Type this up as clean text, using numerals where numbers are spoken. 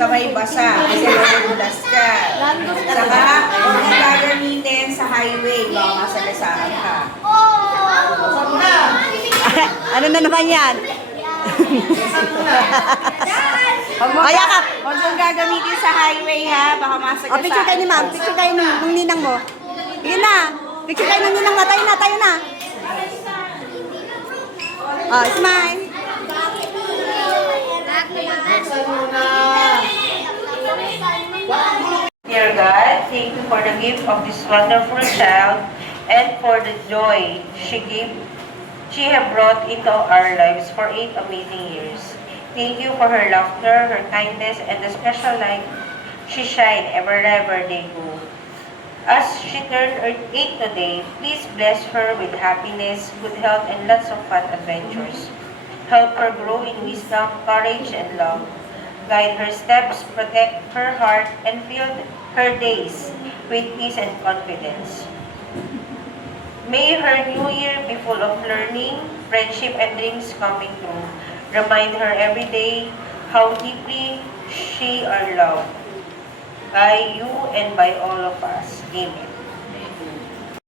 sa may basa kasi madulas ka. Saka, huwag mong gagamitin sa highway, baka masagasaan ka. Ano na naman yan? Huwag mong gagamitin sa highway ha, baka masagasaan. O, picture kayo ni ma'am. Picture kayo ng ninang mo. Yun na. Picture kayo ng ninang mo. Tayo na, tayo na. Oh, smile. Dear God, thank you for the gift of this wonderful child and for the joy she have brought into our lives for 8 amazing years. Thank you for her laughter, her kindness, and the special light she shine wherever they go. As she turned 8 today, please bless her with happiness, good health, and lots of fun adventures. Help her grow in wisdom, courage, and love. Guide her steps, protect her heart, and fill her days with peace and confidence. May her new year be full of learning, friendship, and dreams coming true. Remind her every day how deeply she are loved by you and by all of us. Amen.